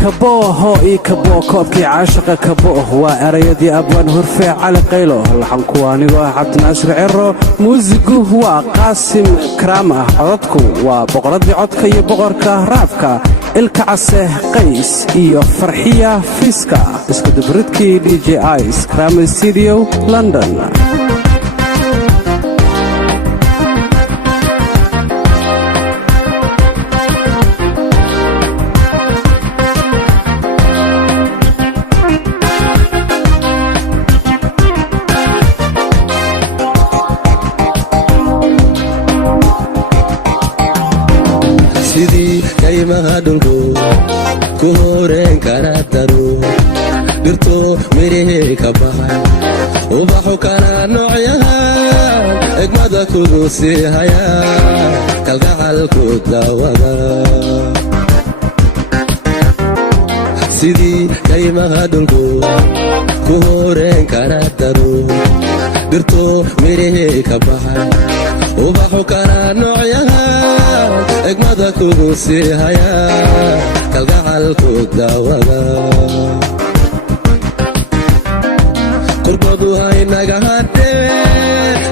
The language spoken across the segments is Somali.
كبوه كبوه كوبكي عاشق كبوه وأريدي أبوان هرفع على قيله لحن كواني وعبد الناصر عرو موزيكو هو قاسم كرامة عضتكو وبقردي عدك يبقر كهرافكا الكعسه قيس إيو فرحية فيسكا اسكو دبرتكي دي جي آيس كرام ستوديو لندن sidii kaymaha dhulku ku horeen kara daro dhirto mirihii ka baxay ubaxu kana noocyahan egmada kugu sii haya kalgacalku daawada sidii kaymaha dhulku ku horeen kara daro dhirto mirihii ka baxay ubaxu kana noocyahan egmada kugu sii haya kalgacalku daawada qurbadu haynaga hadhee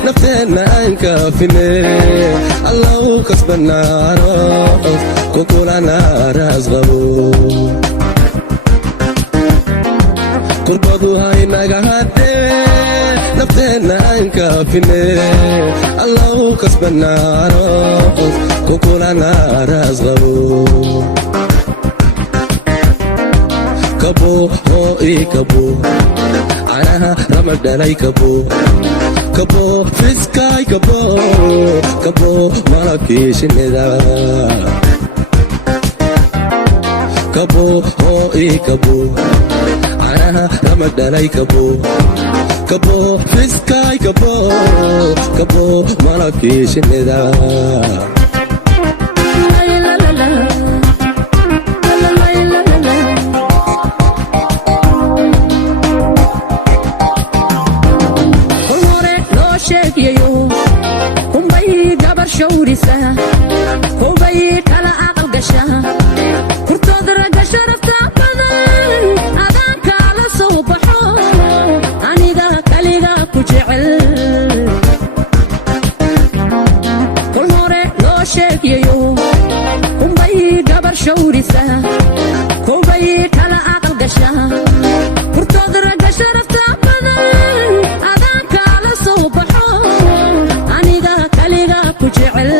nafteenna aan kaafine allahu kasbanaaro kukulana raasqabo qurbadu haynaga hadhee nafteenna aan kaafine allahu kasbanaaro kukulana raasqabo kabo hoo kabo canaha ramadhalay kabo kabo fiskay kabo kabo malabkii shinnida kabo hoo kabo canaha ramadhalay kabo kabo fiskay kabo kabo malabkii shinnida hubay kala aqal gasha kurtooda raga sharafta badan adaan kala soo baxo aniga kaliga ku jecel kol hore loo sheegayo hubay gabar shawrisa hubay kala aqal gasha kurtooda raga sharafta badan adaan kala soo baxo aniga kaliga ku jecel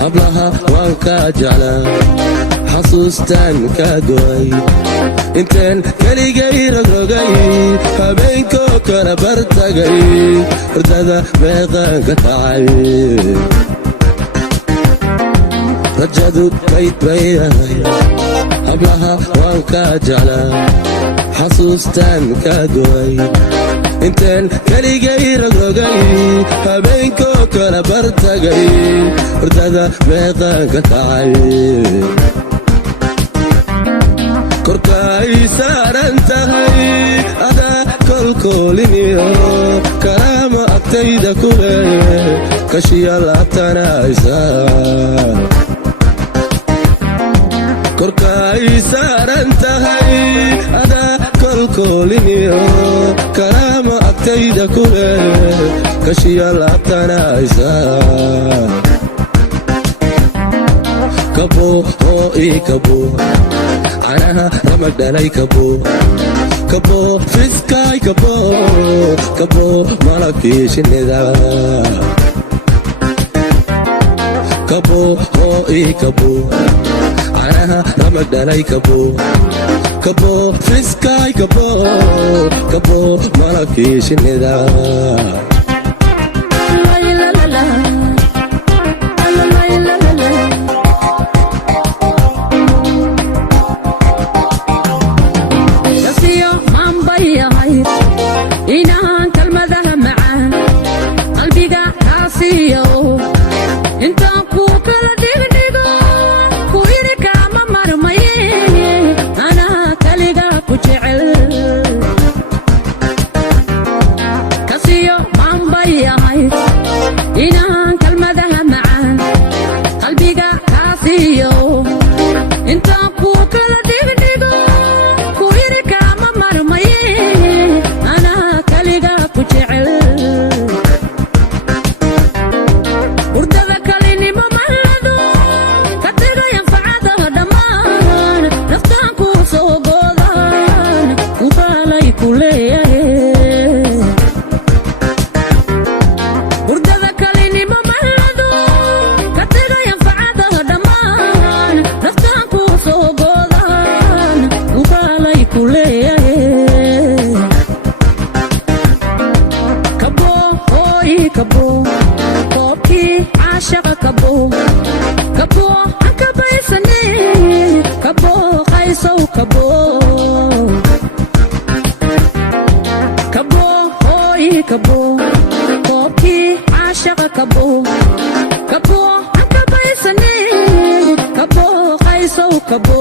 hablaha waan ka jeclaa xasuustaan ka go'ay intaan keligay rogrogay habeenkoo kala bartagay hurdada meeqaan ka kacay rajadu kayd bay ahay hablaha waan ka jeclaa xasuustaan ka go'ay intaan keligay rogrogay habeenkoo kala bartagay hurdada meeqaan ka kacay korkaay saaran tahay adaa kolkooliniyo karaama agtayda ku leeye kashiya laabtanaysa korka ay saaran tahay adaa kolkoliniyo karaama agtayda ku leh kashiya laabtanaysa kabo oo ii kabo canaha ramag dhalay kabo kabo fiskaay kabo kabo malabkii shinnida kabo oo ii kabo canaha ramag dhalay kabo kabo fiskaay kabo kabo malabkii shinnida inaan kalmadaha macaan qalbiga kaasiyo intaan ku kala dhigdhigo ku iri kaama marmaye anaa kaliga ku jecel kasiyo maanbay ahayd inaan kalmadaha macaan qalbiga kaasiyo intaan ku kala dhigdhigo ku iri kaama marmaye hurdada kalinimo mahado ka tegaya facadaha dhammaan naftaan ku soo goodaan ubaalay ku leeyahay hurdada kalinimo mahado ka tegaya facadaha dhammaan naftaan ku soo goodaan ubaalay ku leeyahay kabo koobkii caashaqa kabo kabo aan kabaysane kabo qaysow kabo kabo hooy kabo koobkii caashaqa kabo kabo aan kabaysane kabo qaysow kabo